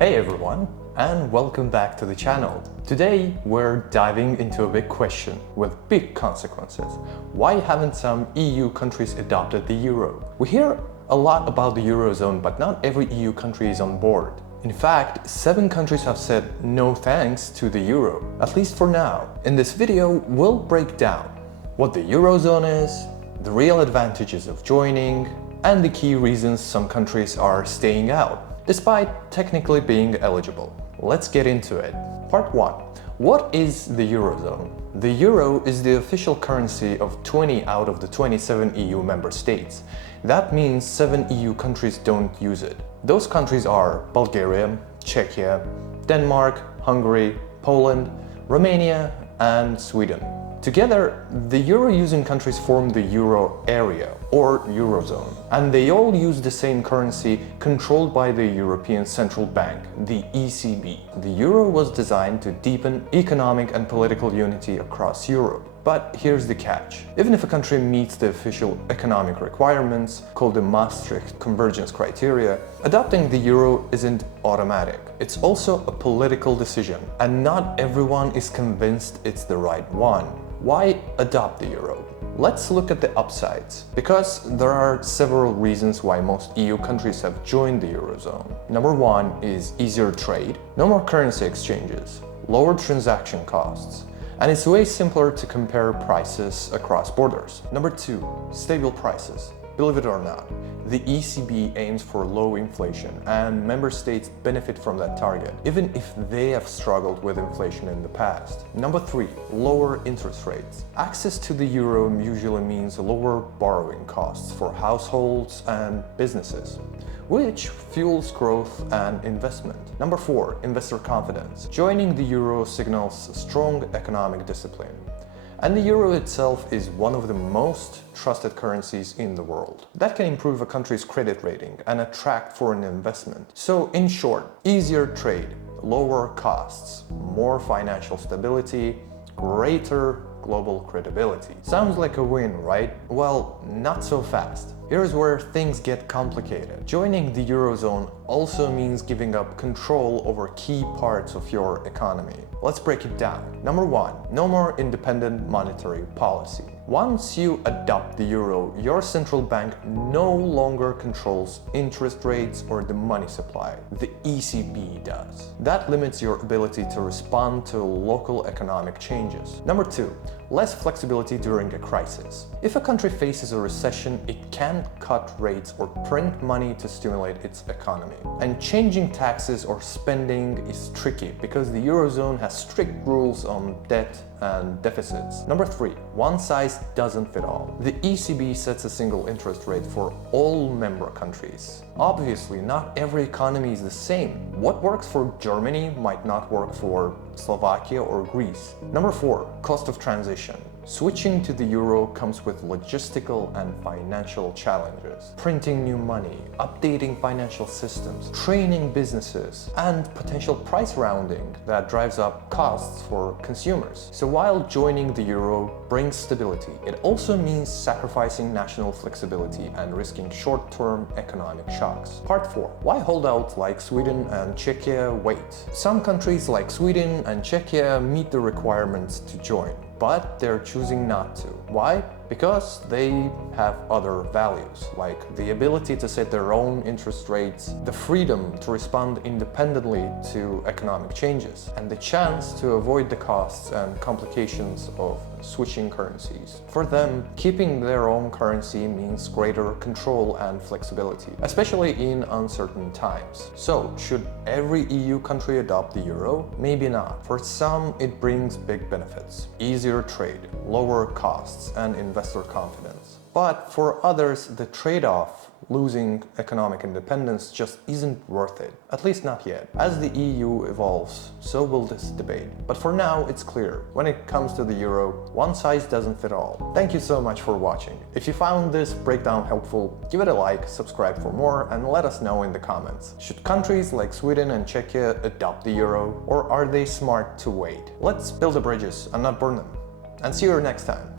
Hey everyone, and welcome back to the channel. Today we're diving into a big question with big consequences. Why haven't some EU countries adopted the euro? We hear a lot about the Eurozone, but not every EU country is on board. In fact, 7 countries have said no thanks to the euro, at least for now. In this video, we'll break down what the Eurozone is, the real advantages of joining, and the key reasons some countries are staying out, despite technically being eligible. Let's get into it. Part 1. What is the Eurozone? The euro is the official currency of 20 out of the 27 EU member states. That means 7 EU countries don't use it. Those countries are Bulgaria, Czechia, Denmark, Hungary, Poland, Romania, and Sweden. Together, the euro-using countries form the euro area, or Eurozone, and they all use the same currency controlled by the European Central Bank, the ECB. The euro was designed to deepen economic and political unity across Europe. But here's the catch. Even if a country meets the official economic requirements, called the Maastricht Convergence Criteria, adopting the euro isn't automatic. It's also a political decision, and not everyone is convinced it's the right one. Why adopt the euro? Let's look at the upsides, because there are several reasons why most EU countries have joined the Eurozone. Number 1 is easier trade, no more currency exchanges, lower transaction costs, and it's way simpler to compare prices across borders. Number 2, stable prices. Believe it or not, the ECB aims for low inflation, and member states benefit from that target, even if they have struggled with inflation in the past. Number 3, lower interest rates. Access to the euro usually means lower borrowing costs for households and businesses, which fuels growth and investment. Number 4, investor confidence. Joining the euro signals strong economic discipline. And the euro itself is one of the most trusted currencies in the world. That can improve a country's credit rating and attract foreign investment. So in short, easier trade, lower costs, more financial stability, greater global credibility. Sounds like a win, right? Well, not so fast. Here's where things get complicated. Joining the Eurozone also means giving up control over key parts of your economy. Let's break it down. Number 1, no more independent monetary policy. Once you adopt the euro, your central bank no longer controls interest rates or the money supply. The ECB does. That limits your ability to respond to local economic changes. Number 2, less flexibility during a crisis. If a country faces a recession, it can cut rates or print money to stimulate its economy. And changing taxes or spending is tricky because the Eurozone has strict rules on debt and deficits. Number 3, one size doesn't fit all. The ECB sets a single interest rate for all member countries. Obviously, not every economy is the same. What works for Germany might not work for Slovakia or Greece. Number 4, cost of transition. Switching to the euro comes with logistical and financial challenges. Printing new money, updating financial systems, training businesses, and potential price rounding that drives up costs for consumers. So while joining the euro brings stability, it also means sacrificing national flexibility and risking short-term economic shocks. Part 4. Why holdouts like Sweden and Czechia wait? Some countries like Sweden and Czechia meet the requirements to join, but they're choosing not to. Why? Because they have other values, like the ability to set their own interest rates, the freedom to respond independently to economic changes, and the chance to avoid the costs and complications of switching currencies. For them, keeping their own currency means greater control and flexibility, especially in uncertain times. So, should every EU country adopt the euro? Maybe not. For some, it brings big benefits: easier trade, lower costs, and investor confidence. But for others, the trade-off, losing economic independence, just isn't worth it. At least not yet. As the EU evolves, so will this debate. But for now, it's clear. When it comes to the euro, one size doesn't fit all. Thank you so much for watching. If you found this breakdown helpful, give it a like, subscribe for more, and let us know in the comments. Should countries like Sweden and Czechia adopt the euro, or are they smart to wait? Let's build the bridges and not burn them. And see you next time.